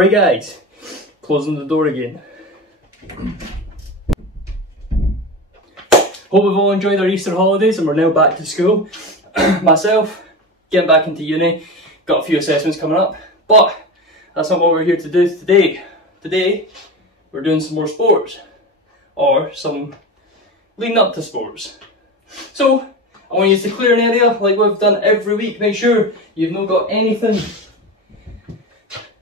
Alright guys, closing the door again. Hope we've all enjoyed our Easter holidays and we're now back to school. Myself, getting back into uni, got a few assessments coming up, but that's not what we're here to do today. Today, we're doing some more sports, or some leading up to sports. So, I want you to clear an area like we've done every week. Make sure you've not got anything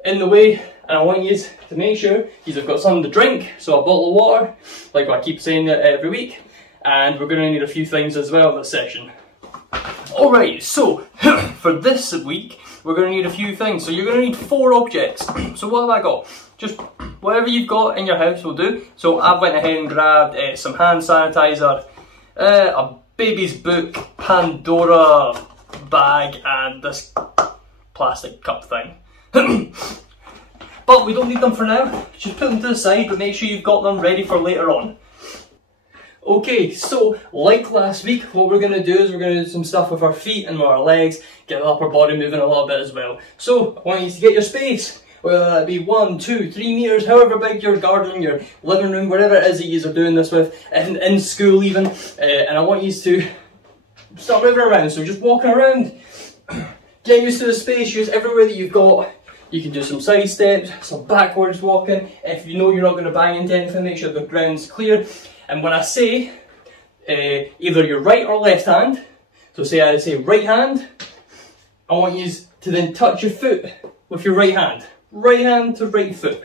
in the way, and I want you to make sure you've got something to drink, so a bottle of water, like I keep saying every week, and we're going to need a few things as well this session. Alright, so for this week we're going to need a few things. So you're going to need 4 objects. So what have I got? Just whatever you've got in your house will do. So I've went ahead and grabbed some hand sanitizer, a baby's book, Pandora bag, and this plastic cup thing. But we don't need them for now. Just put them to the side, but make sure you've got them ready for later on. Okay, so like last week, what we're going to do is we're going to do some stuff with our feet and with our legs, get the upper body moving a little bit as well. So I want you to get your space, whether that be 1, 2, 3 meters, however big your garden, your living room, whatever it is that you are doing this with, in school even, and I want you to start moving around. So just walking around, get used to the space, use everywhere that you've got. You can do some side steps, some backwards walking. If you know you're not going to bang into anything, make sure the ground's clear. And when I say either your right or left hand, so say I say right hand, I want you to then touch your foot with your right hand to right foot.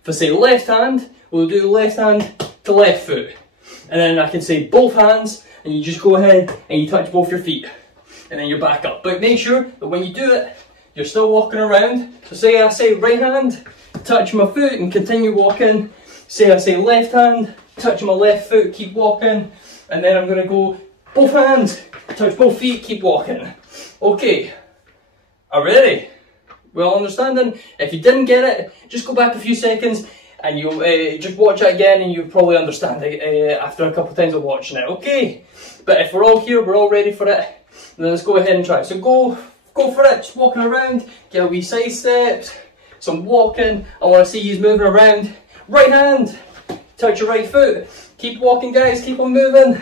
If I say left hand, we'll do left hand to left foot. And then I can say both hands, and you just go ahead and you touch both your feet. And then you're back up. But make sure that when you do it, you're still walking around. So say I say right hand, touch my foot and continue walking. Say I say left hand, touch my left foot, keep walking, and then I'm going to go both hands, touch both feet, keep walking. Okay, are we ready? Well, understanding? If you didn't get it, just go back a few seconds and you'll just watch it again and you'll probably understand it after a couple of times of watching it. Okay, but if we're all here, we're all ready for it, then let's go ahead and try it. So go for it, just walking around, get a wee side steps, some walking. I want to see you moving around. Right hand, touch your right foot. Keep walking guys, keep on moving.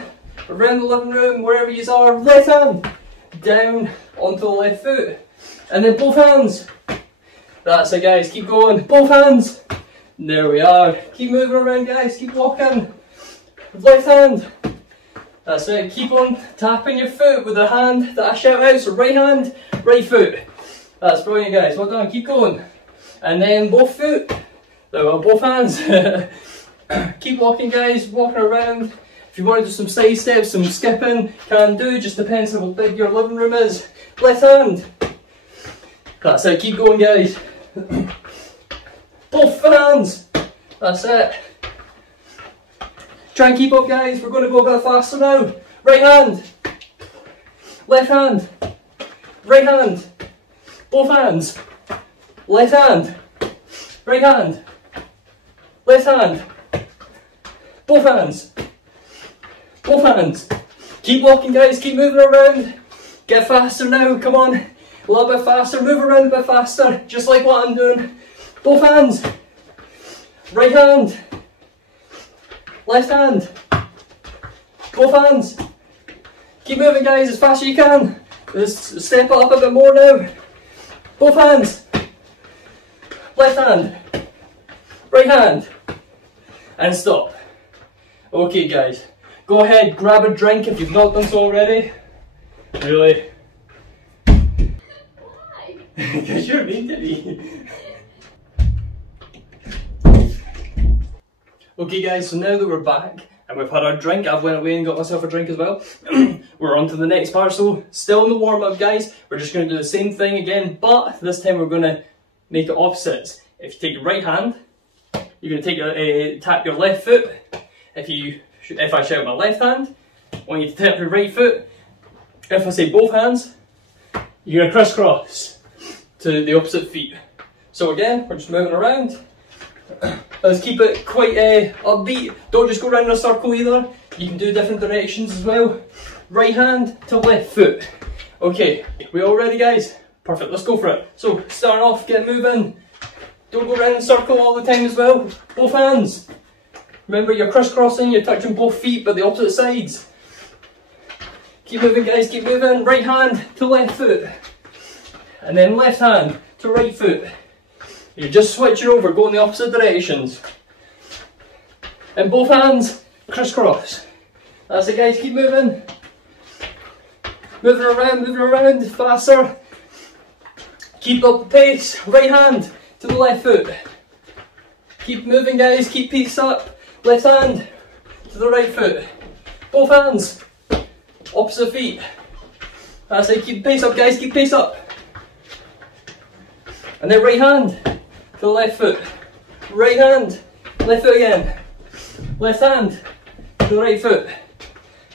Around the living room, wherever you are. Left hand, down onto the left foot. And then both hands. That's it guys, keep going. Both hands. There we are. Keep moving around guys, keep walking. Left hand. That's it, keep on tapping your foot with the hand that I shout out. So right hand, right foot. That's brilliant guys, well done, keep going. And then both foot. There we go, both hands. Keep walking guys, walking around. If you want to do some side steps, some skipping, can do, just depends on how big your living room is. Left hand. That's it, keep going guys. Both hands. That's it. Try and keep up guys, we're going to go a bit faster now. Right hand. Left hand. Right hand. Both hands. Left hand. Right hand. Left hand. Both hands. Both hands. Keep walking guys, keep moving around. Get faster now, come on. A little bit faster, move around a bit faster, just like what I'm doing. Both hands. Right hand. Left hand. Both hands. Keep moving guys as fast as you can. Let's step it up a bit more now. Both hands. Left hand. Right hand. And stop. Okay guys, go ahead, grab a drink if you've not done so already. Really? Why? Because you're mean to me. Okay guys, so now that we're back and we've had our drink, I've went away and got myself a drink as well. We're on to the next part, so still in the warm up guys, we're just going to do the same thing again, but this time we're going to make it opposites. If you take your right hand, you're going to take your, tap your left foot. If I shout my left hand, I want you to tap your right foot. If I say both hands, you're going to crisscross to the opposite feet. So again, we're just moving around. Let's keep it quite upbeat. Don't just go around in a circle either. You can do different directions as well. Right hand to left foot. Okay, we all ready guys? Perfect, let's go for it. So starting off, get moving. Don't go around in a circle all the time as well. Both hands. Remember, you're crisscrossing, you're touching both feet but the opposite sides. Keep moving guys, keep moving. Right hand to left foot. And then left hand to right foot. You're just switching over, going the opposite directions. And both hands crisscross. That's it guys, keep moving. Moving around, faster. Keep up the pace. Right hand to the left foot. Keep moving guys, keep pace up. Left hand to the right foot. Both hands, opposite feet. That's it, keep pace up guys, keep pace up. And then right hand to the left foot. Right hand, left foot again. Left hand to the right foot.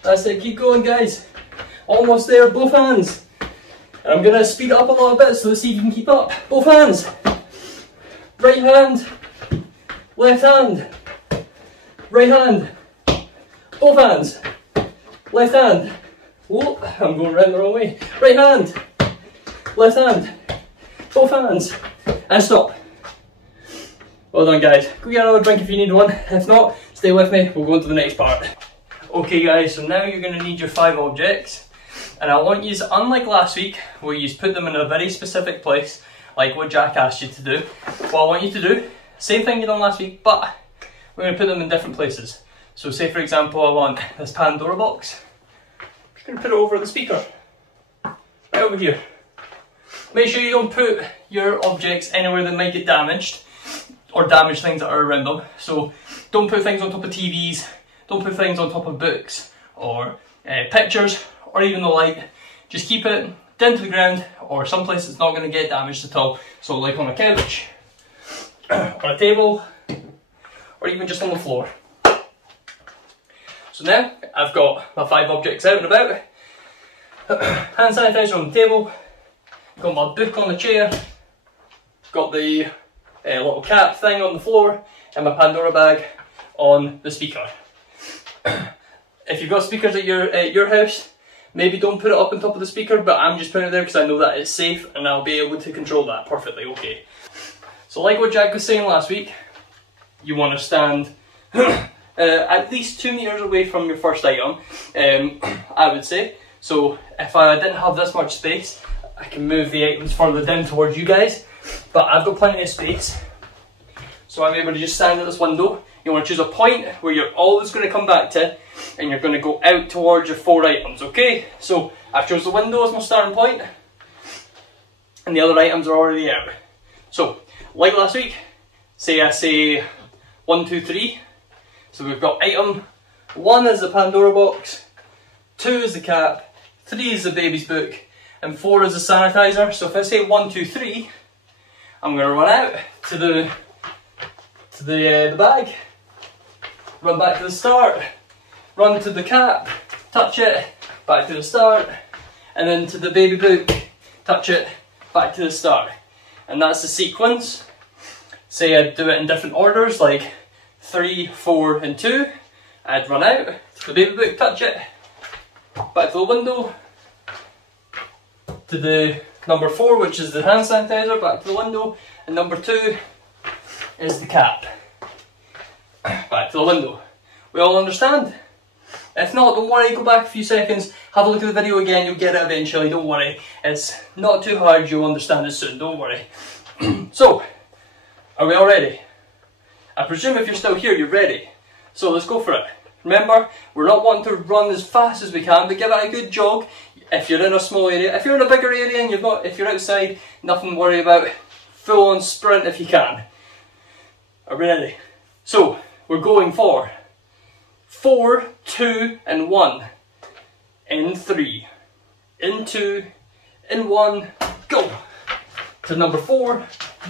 That's it, keep going guys. Almost there, both hands. And I'm going to speed it up a little bit so let's see if you can keep up. Both hands. Right hand, left hand. Right hand, both hands, left hand, whoa, I'm going around the wrong way, right hand, left hand, both hands, and stop. Well done guys, go get another drink if you need one, if not, stay with me, we'll go on to the next part. Okay guys, so now you're going to need your 5 objects, and I want you, unlike last week, where you put them in a very specific place, like what Jack asked you to do, what I want you to do, same thing you done last week, but we're going to put them in different places. So say for example I want this Pandora box. I'm just going to put it over the speaker. Right over here. Make sure you don't put your objects anywhere that might get damaged. Or damage things that are around them. So don't put things on top of TVs. Don't put things on top of books. Or pictures. Or even the light. Just keep it down to the ground. Or someplace that's not going to get damaged at all. So like on a couch. On a table. Or even just on the floor. So now I've got my 5 objects out and about. Hand sanitizer on the table, got my book on the chair, got the little cap thing on the floor, and my Pandora bag on the speaker. If you've got speakers at your house, maybe don't put it up on top of the speaker, but I'm just putting it there because I know that it's safe and I'll be able to control that perfectly okay. So like what Jack was saying last week, you want to stand at least 2 meters away from your first item, I would say. So if I didn't have this much space, I can move the items further down towards you guys, but I've got plenty of space. So I'm able to just stand at this window. You want to choose a point where you're always going to come back to, and you're going to go out towards your 4 items, okay? So I've chose the window as my starting point, and the other items are already out. So, like last week, I say 1, 2, 3. So we've got item 1 is the Pandora box, 2 is the cap, 3 is the baby's book, and 4 is the sanitizer. So if I say 1, 2, 3, I'm going to run out to the bag, run back to the start, run to the cap, touch it, back to the start, and then to the baby book, touch it, back to the start. And that's the sequence. Say I'd do it in different orders, like 3, 4 and 2. I'd run out to the baby book, touch it, back to the window, to the number 4, which is the hand sanitizer, back to the window, and number 2 is the cap, back to the window. We all understand? If not, don't worry, go back a few seconds, have a look at the video again, you'll get it eventually, don't worry. It's not too hard, you'll understand it soon, don't worry. So, are we all ready? I presume if you're still here, you're ready. So let's go for it. Remember, we're not wanting to run as fast as we can, but give it a good jog. If you're in a small area, if you're in a bigger area and if you're outside, nothing to worry about. Full on sprint if you can. Are we ready? So, we're going for 4, 2 and 1. In 3. In 2. In 1. Go! To number 4.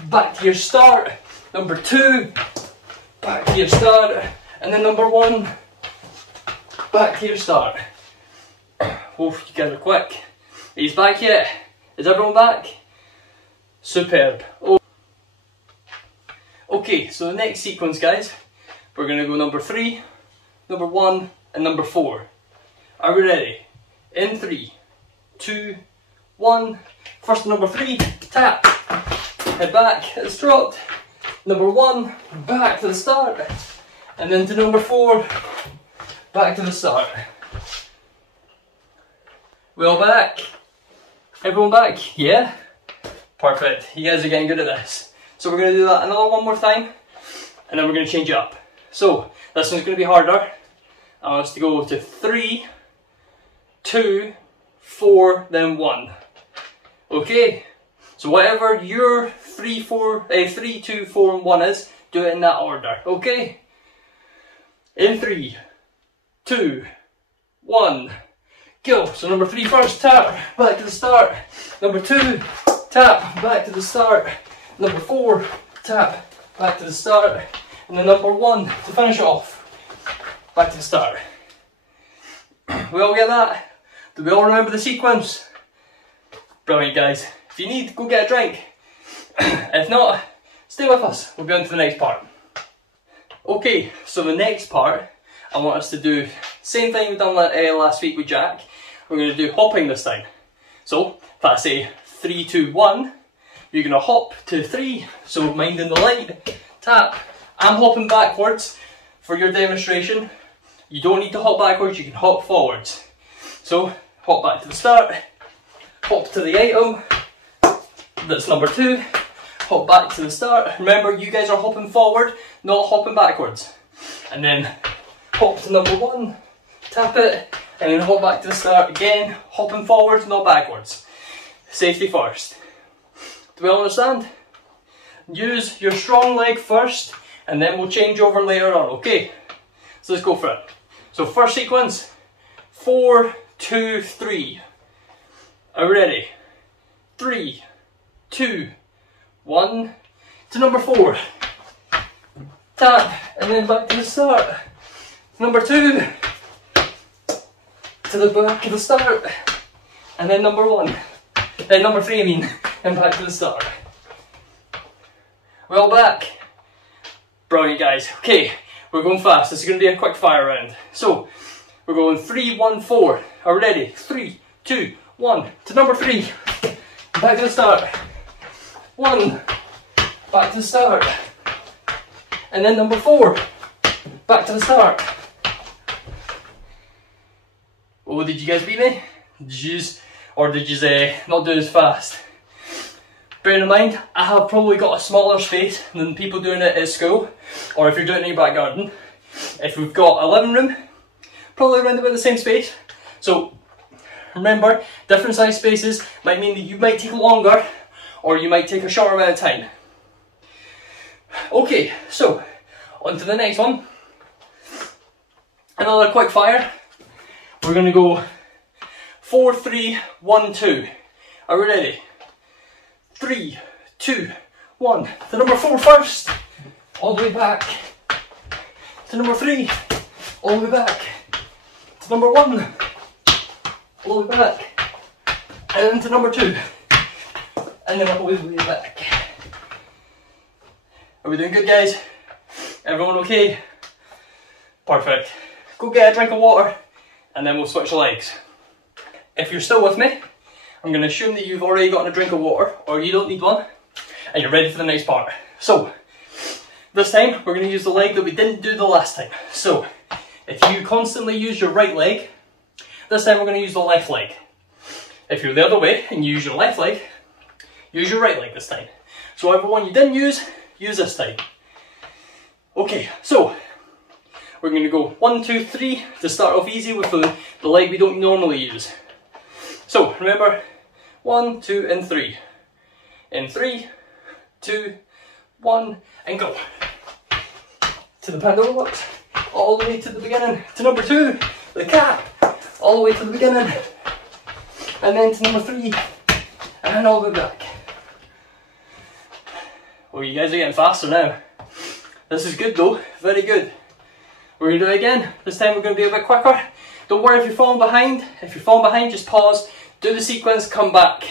Back to your start. Number 2. Back to your start. And then number 1. Back to your start. Oof, you guys are quick. He's back yet? Is everyone back? Superb. Oh. Okay, so the next sequence, guys, we're going to go number 3, number 1, and number 4. Are we ready? In 3, 2, 1. First number 3, tap. Head back, it's dropped. number 1, back to the start, and then to number 4, back to the start. We all back? Everyone back? Yeah? Perfect. You guys are getting good at this. So we're going to do that another one more time, and then we're going to change it up. So this one's going to be harder. I want us to go to 3, 2, 4, then 1. Okay? So whatever your 3, 2, 4 and 1 is, do it in that order. Okay? In 3, 2, 1, go. So number 3 first, tap, back to the start. Number 2, tap, back to the start. Number 4, tap, back to the start. And then number 1 to finish off. Back to the start. We all get that? Do we all remember the sequence? Brilliant, guys. If you need, go get a drink. If not, stay with us. We'll be on to the next part. Okay, so the next part, I want us to do the same thing we've done last week with Jack. We're going to do hopping this time. So, if I say 3, 2, 1, you're going to hop to 3. So, minding the light, tap. I'm hopping backwards for your demonstration. You don't need to hop backwards, you can hop forwards. So, hop back to the start, hop to the item, that's number 2, hop back to the start. Remember, you guys are hopping forward, not hopping backwards. And then hop to number 1, tap it, and then hop back to the start again, hopping forwards, not backwards. Safety first. Do we all understand? Use your strong leg first, and then we'll change over later on, okay? So let's go for it. So first sequence, 4, 2, 3. Are we ready? 3, 2, 1, to number 4. Tap, and then back to the start. Number 2, to the back of the start. And then number 1. Number 3 I mean, and back to the start. Well back. Brilliant, guys. Okay, we're going fast. This is going to be a quick fire round. So, we're going 3, 1, 4. Are we ready? 3, 2, 1. To number 3. Back to the start. 1. Back to the start. And then number 4. Back to the start. Oh, did you guys beat me? Did you not do as fast? Bear in mind, I have probably got a smaller space than people doing it at school, or if you're doing it in your back garden. If we've got a living room, probably around about the same space. So remember, different size spaces might mean that you might take longer, or you might take a shorter amount of time. Okay, so on to the next one. Another quick fire. We're going to go 4, 3, 1, 2. Are we ready? 3, 2, 1. To number 4 first. All the way back. To number 3. All the way back. To number 1. All the way back. And then to number 2. And then all the way back. Are we doing good, guys? Everyone okay? Perfect. Go get a drink of water and then we'll switch legs. If you're still with me, I'm going to assume that you've already gotten a drink of water, or you don't need one, and you're ready for the next part. So, this time we're going to use the leg that we didn't do the last time. So, if you constantly use your right leg, this time we're going to use the left leg. If you're the other way and you use your left leg, use your right leg this time. So whatever one you didn't use this time. Okay, so we're going to go 1, 2, 3 to start off easy with the leg we don't normally use. So remember, 1, 2 and 3. In 3, 2, 1 and go. To the pendulum box, all the way to the beginning. To number 2, the cap, all the way to the beginning. And then to number 3, and all the way back. Well, you guys are getting faster now. This is good though, very good. We're going to do it again. This time we're going to be a bit quicker. Don't worry if you're falling behind. If you're falling behind, just pause, do the sequence, come back.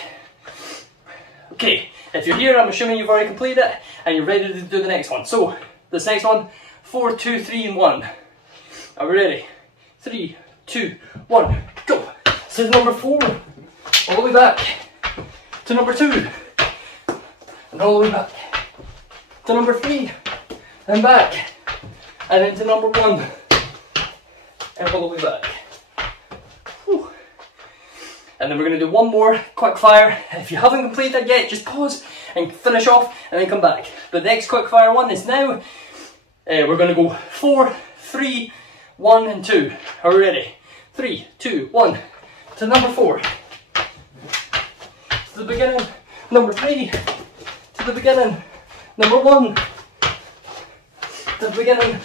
Okay, if you're here, I'm assuming you've already completed it and you're ready to do the next one. So, this next one, 4, 2, 3 and 1. Are we ready? 3, 2, 1, go. So number 4, all the way back. To number 2, and all the way back. to number 3, and back, and then to number 1, and all the way back. Whew. And then we're going to do one more quick fire. If you haven't completed that yet, just pause and finish off and then come back. But the next quick fire one is now. We're going to go 4, 3, 1 and 2. Are we ready? 3, 2, 1. To number 4. To the beginning. Number 3. To the beginning. Number 1. To the beginning.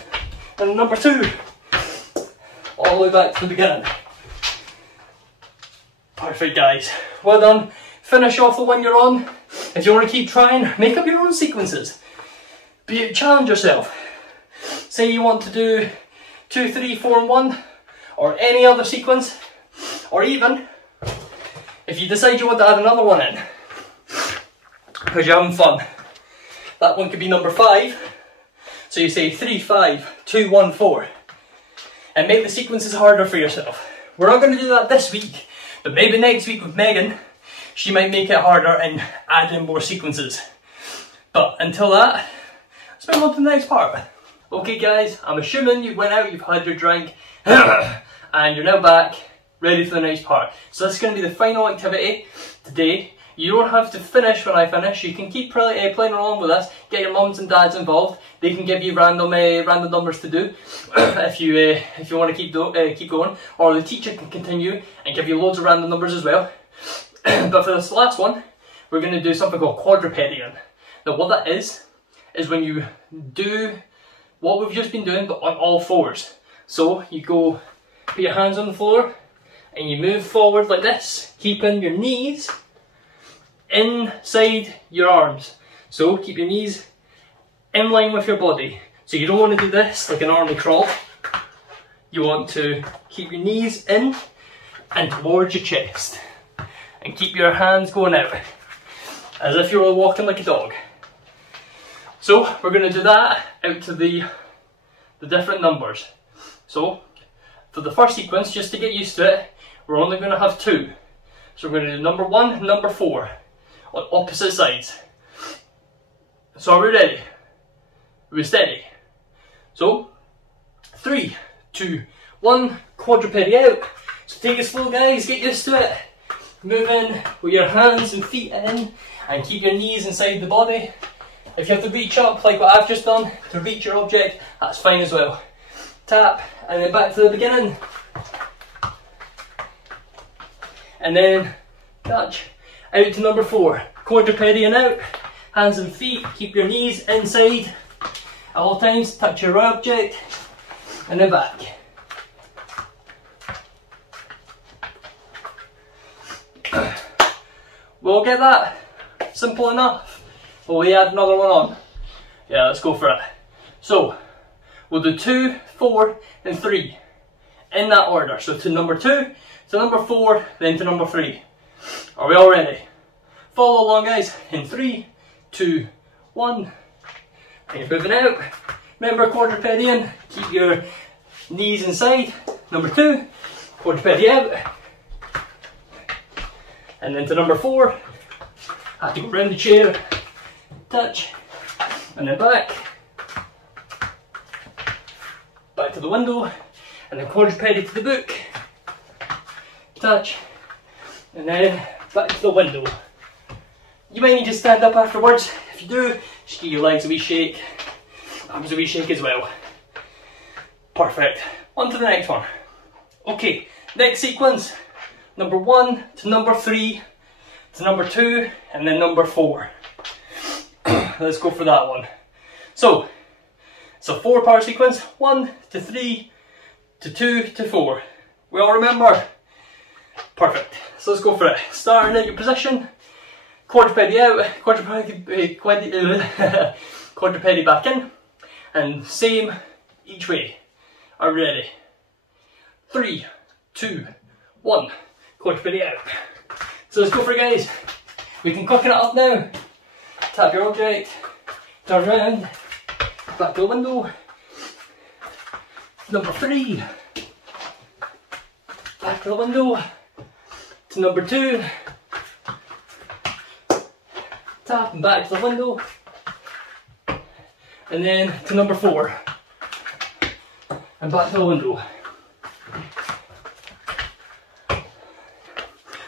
And number 2. All the way back to the beginning. Perfect, guys. Well done. Finish off the one you're on. If you want to keep trying, make up your own sequences. Challenge yourself. Say you want to do 2, 3, 4 and 1, or any other sequence, or even if you decide you want to add another one in because you're having fun, that one could be number 5. So you say 3, 5, 2, 1, 4, and make the sequences harder for yourself. We're not going to do that this week, but maybe next week with Megan, she might make it harder and add in more sequences. But until that, let's move on to the next part. Okay guys, I'm assuming you went out, you've had your drink, and you're now back, ready for the next part. So this is going to be the final activity today. You don't have to finish when I finish, you can keep playing along with this, get your mums and dads involved. They can give you random numbers to do if you want to keep going, or the teacher can continue and give you loads of random numbers as well. But for this last one, we're going to do something called quadrupeding. Now what that is when you do what we've just been doing but on all fours. So you go, put your hands on the floor and you move forward like this, keeping your knees inside your arms. So keep your knees in line with your body. So you don't want to do this like an army crawl. You want to keep your knees in and towards your chest. And keep your hands going out, as if you were walking like a dog. So we're going to do that out to the different numbers. So for the first sequence, just to get used to it, we're only going to have 2. So we're going to do number 1 and number 4 on opposite sides. So are we ready? Are we steady? So 3, 2, 1, quadruped out. So take it slow guys, get used to it. Move in with your hands and feet in and keep your knees inside the body. If you have to reach up like what I've just done to reach your object, that's fine as well. Tap and then back to the beginning. And then touch out to number 4. Quadrupedian out, hands and feet, keep your knees inside at all times, touch your object and then back. We'll get that. Simple enough. Will we add another one on? Yeah, let's go for it. So, we'll do 2, 4 and 3 in that order. So to number 2, to number 4, then to number 3. Are we all ready? Follow along guys. In 3, 2, 1. And you're moving out. Remember quadrupedian, keep your knees inside. Number 2, quadruped out. And then to number 4, have to go round the chair, touch, and then back to the window, and then quadruped to the book, touch, and then back to the window. You might need to stand up afterwards. If you do, just give your legs a wee shake, arms a wee shake as well. Perfect. On to the next one. Okay, next sequence. Number 1 to number 3 to number 2 and then number 4. Let's go for that one. So, it's a 4-part sequence. 1 to 3 to 2 to 4. We all remember? Perfect. So let's go for it. Starting at your position. Quadruped out, quadruped back in. And same each way. Are we ready? 3, 2, 1. Quadruped out. So let's go for it guys. We can cooking it up now. Tap your object, turn around, back to the window. Number 3. Back to the window. To number 2. Tap and back to the window. And then to number 4. And back to the window.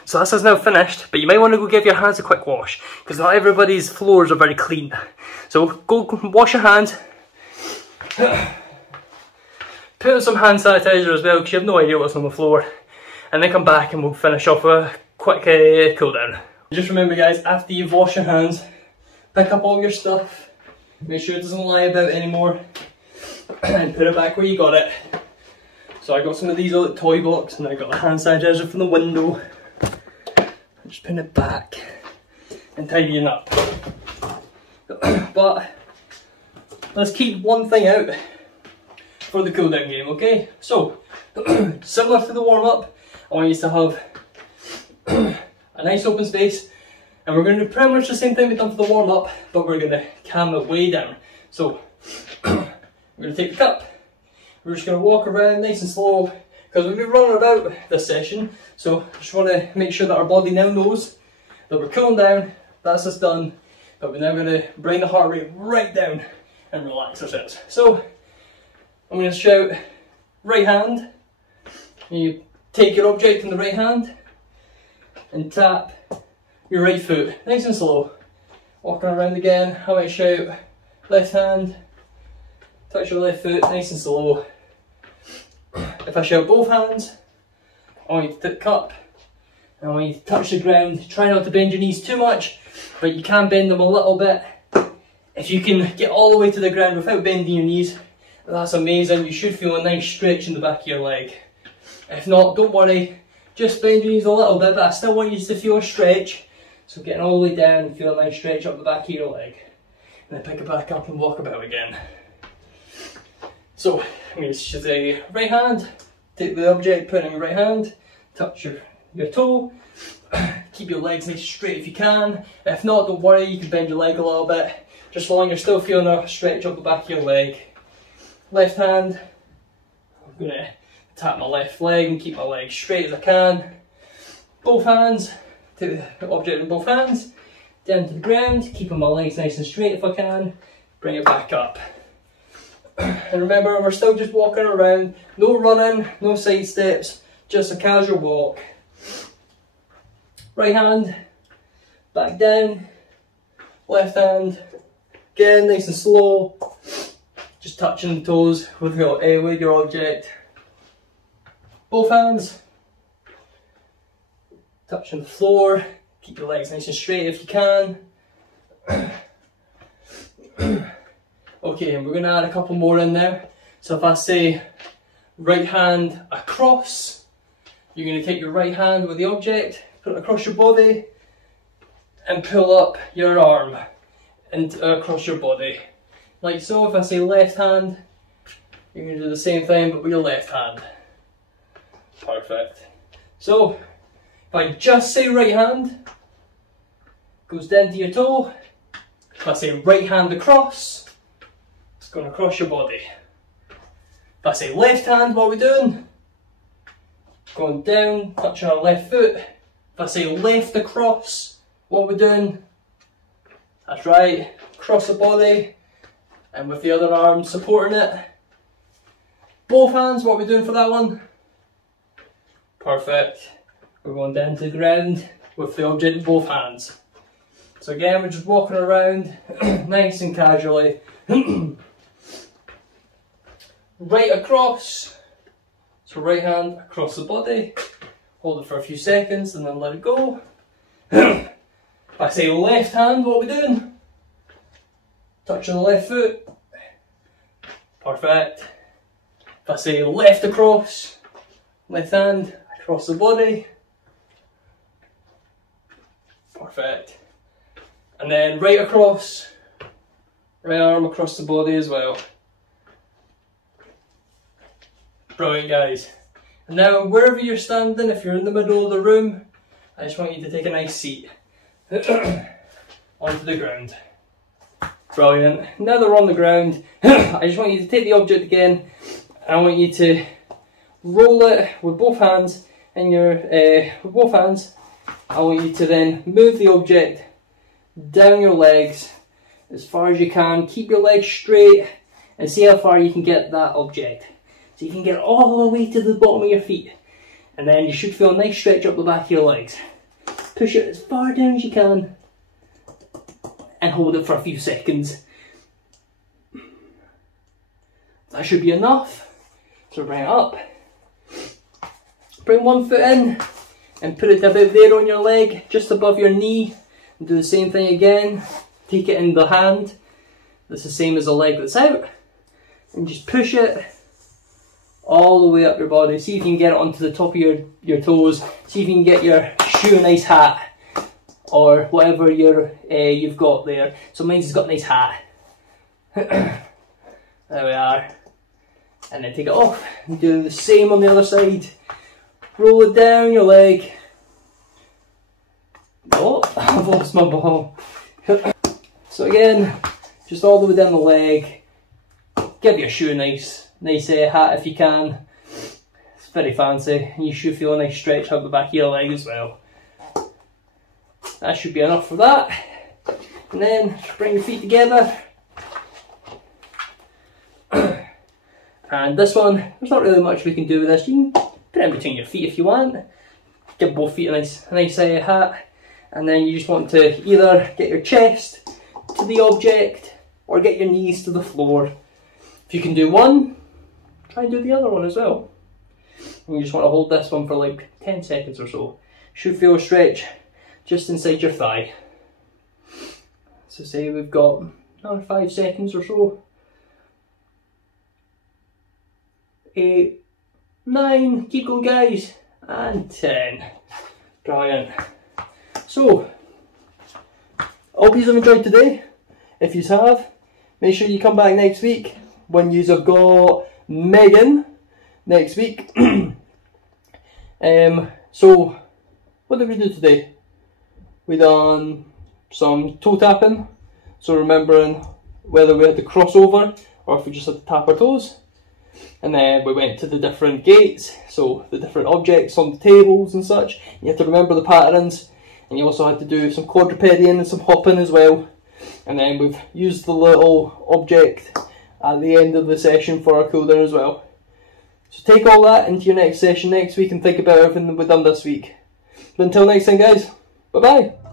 So this is now finished, but you might want to go give your hands a quick wash, because not everybody's floors are very clean. So go wash your hands. Put on some hand sanitizer as well, because you have no idea what's on the floor. And then come back and we'll finish off a quick cool down. Just remember guys, after you've washed your hands, pick up all your stuff, make sure it doesn't lie about anymore, and put it back where you got it. So I got some of these out of the toy box, and I got the hand sanitizer from the window. Just pin it back and tidying up. But let's keep one thing out for the cool down game, okay? So, similar to the warm up, I want you to have a nice open space, and we're going to do pretty much the same thing we've done for the warm up, but we're going to calm it way down. So, we're going to take the cup, we're just going to walk around nice and slow, because we've been running about this session, so I just want to make sure that our body now knows that we're cooling down, that's us done, but we're now going to bring the heart rate right down and relax ourselves. So, I'm going to shout right hand, and you take your object in the right hand and tap your right foot, nice and slow. Walking around again, I might shout left hand, touch your left foot, nice and slow. If I shout both hands, I want you to take the cup, and I want you to touch the ground. Try not to bend your knees too much, but you can bend them a little bit. If you can get all the way to the ground without bending your knees, that's amazing. You should feel a nice stretch in the back of your leg. If not, don't worry, just bend your knees a little bit, but I still want you to feel a stretch. So getting all the way down and feel a nice stretch up the back of your leg. And then pick it back up and walk about again. So, I'm going to say right hand, take the object, put it in your right hand, touch your toe, keep your legs nice and straight if you can. If not, don't worry, you can bend your leg a little bit, just so long you're still feeling a stretch up the back of your leg. Left hand, I'm going to tap my left leg and keep my leg straight as I can. Both hands, take the object in both hands, down to the ground, keeping my legs nice and straight if I can, bring it back up. And remember, we're still just walking around, no running, no side steps, just a casual walk. Right hand, back down, left hand, again nice and slow, just touching the toes with your object. Both hands, touching the floor, keep your legs nice and straight if you can. Okay, and we're going to add a couple more in there. So if I say right hand across, you're going to take your right hand with the object, put it across your body, and pull up your arm and across your body. Like so. If I say left hand, you're going to do the same thing but with your left hand. Perfect. So, if I just say right hand, goes down to your toe. If I say right hand across, it's going across your body. If I say left hand, what are we doing? Going down, touching our left foot. If I say left across, what are we doing? That's right, across the body, and with the other arm supporting it. Both hands, what are we doing for that one? Perfect. We're going down to the ground with the object in both hands. So again, we're just walking around, nice and casually. Right across. So right hand across the body. Hold it for a few seconds and then let it go. If I say left hand, what are we doing? Touching the left foot. Perfect. If I say left across, left hand across the body. Perfect. And then right across, right arm across the body as well. Brilliant, guys. And now wherever you're standing, if you're in the middle of the room, I just want you to take a nice seat onto the ground. Brilliant. Now that we're on the ground, I just want you to take the object again. I want you to roll it with both hands in your with both hands. I want you to then move the object down your legs as far as you can. Keep your legs straight and see how far you can get that object. So you can get all the way to the bottom of your feet. And then you should feel a nice stretch up the back of your legs. Push it as far down as you can and hold it for a few seconds. That should be enough. So bring it up. Bring one foot in and put it about there on your leg, just above your knee. And do the same thing again. Take it in the hand. That's the same as the leg that's out. And just push it all the way up your body. See if you can get it onto the top of your toes. See if you can get your shoe a nice hat or whatever you've got there. So mine's got a nice hat. There we are. And then take it off and do the same on the other side. Roll it down your leg. Oh, I've lost my ball. So again, just all the way down the leg. Give your shoe a nice hat if you can. It's very fancy. And you should feel a nice stretch up the back of your leg as well. That should be enough for that. And then bring your feet together. And this one, there's not really much we can do with this. You can put it in between your feet if you want. Give both feet a nice hat. And then you just want to either get your chest to the object or get your knees to the floor. If you can do one, try and do the other one as well. And you just want to hold this one for like 10 seconds or so. Should feel a stretch just inside your thigh. So say we've got another 5 seconds or so. 8, 9, keep going guys, and 10. Brilliant. So, I hope you have enjoyed today. If you have, make sure you come back next week when you have got Megan next week. So, what did we do today? We done some toe tapping, so remembering whether we had to cross over or if we just had to tap our toes. And then we went to the different gates, so the different objects on the tables and such. You have to remember the patterns, and you also had to do some quadrupeding and some hopping as well. And then we've used the little object at the end of the session for our cooldown as well. So take all that into your next session next week and think about everything that we've done this week. But until next time guys, bye bye!